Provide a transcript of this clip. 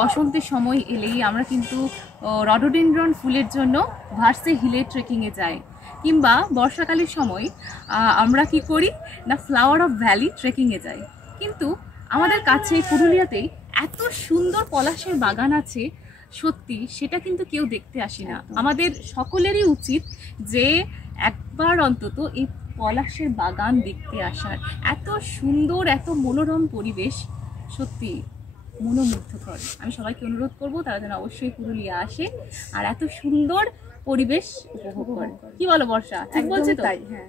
বসন্তের সময় এলেই আমরা কিন্তু রডোডেনড্রন ফুলের জন্য ভার্সে হিলে ট্রেকিংয়ে যাই, কিংবা বর্ষাকালের সময় আমরা কি করি না ফ্লাওয়ার অফ ভ্যালি ট্রেকিংয়ে যাই। কিন্তু আমাদের কাছে পুরুলিয়াতেই এত সুন্দর পলাশের বাগান আছে, সত্যি সেটা কিন্তু কেউ দেখতে আসে না। আমাদের সকলেরই উচিত যে একবার অন্তত এই পলাশের বাগান দেখতে আসার। এত সুন্দর, এত মনোরম পরিবেশ, সত্যি মনোমুগ্ধকর। আমি সবাইকে অনুরোধ করব তারা যেন অবশ্যই পুরুলিয়া আসে আর এত সুন্দর পরিবেশ উপভোগ করে। কি বলো বর্ষা, ঠিক বলছে তো? তাই, হ্যাঁ।